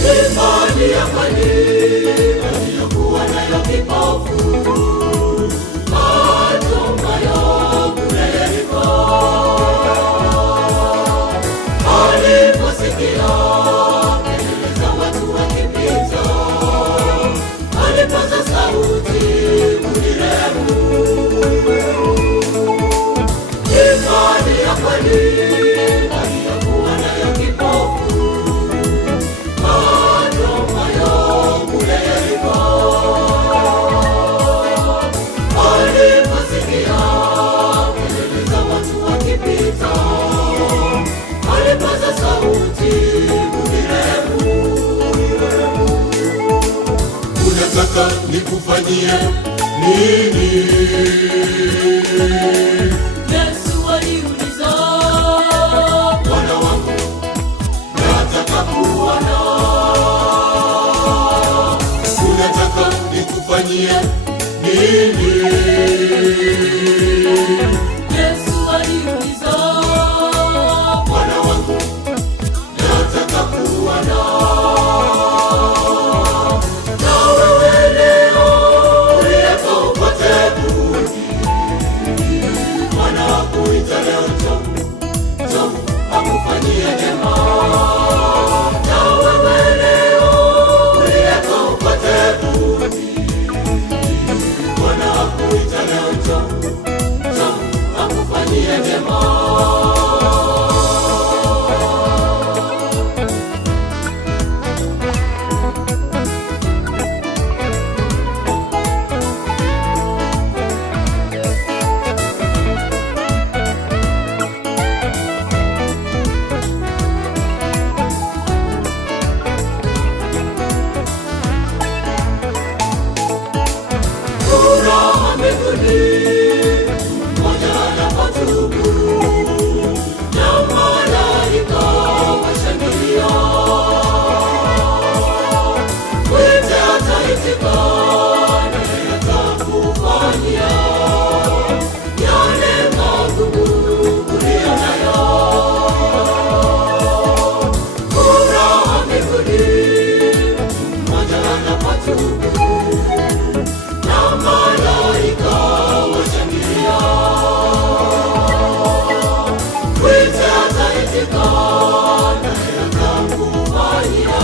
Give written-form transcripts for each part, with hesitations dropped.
Imani ya kweli aliyokuwa nayo kipofu, matumayo kule Yeriko. Aliposikia kelele za watu wakipita, alipaza sauti kudiremu. Imani ya kweli aliyokuwa nayo kipofu, alipaza sauti kudiremu. Unataka nikufanyie nini? Yesu aliuliza. Bwana wangu, nataka kuona. Unataka nikufanyie nini? Yesu aliuliza. Bwana wangu, nataka kuona. Na wewe leo uliyeko upotevu, Bwana akuita leo, njoo akufanyie neema. Na wewe leo uliyeko upotevu, Bwana akuita leo, njoo akufanyie neema. Furaha mbinguni, mmoja anapotubu, na malaika washangilia. Mwite ataitika, naye atakufanyia yale magumu uliyo nayo. Furaha mbinguni, mmoja anapotubu, na malaika washangilia. Mwite ataitika, naye atakufanyia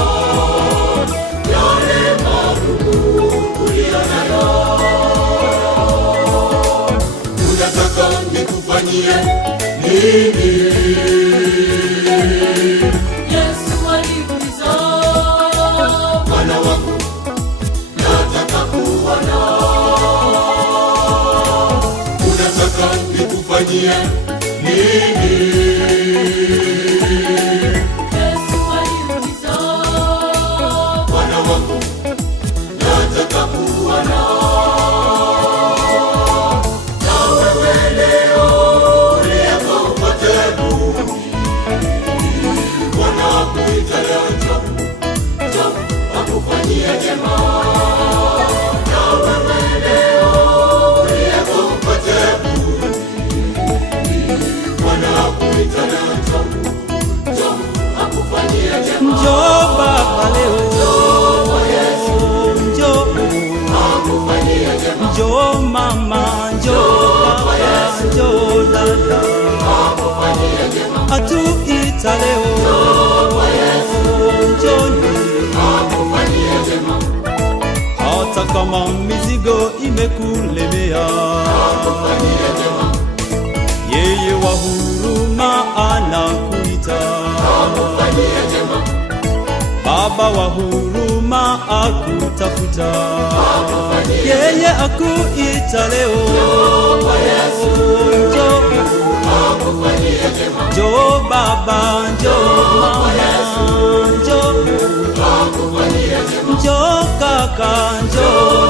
yale magumu uliyo nayo. Unataka nikufanyie nini? Yesu aliuliza. Bwana wangu, nataka kuona. Unataka nikufanyie nini? Yesu aliuliza. Bwana wangu, nataka kuona. Na wewe leo uliyeko upotevu, Bwana akuita leo, njoo akufanyie neema. Na wewe leo uliyeko upotevu, Bwana akuita leo, njoo akufanyie neema. Njoo Baba leo, Njoo Yesu, njoo akufanyie neema. njoo mama, njoo baba, njoo dada, Akufanyie neema. atuita leo, njoni. Akufanyie neema. Hata kama mizigo imekulemea, Akufanyie neema. yeye wa huruma anakuita. Akufanyie neema. Baba wa huruma akutafuta, Akufanyie yeye akuita leo, njoo akufanyie neema. njoo baba, njoo mama, njoo Akufanyie neema. njoo kaka, njoo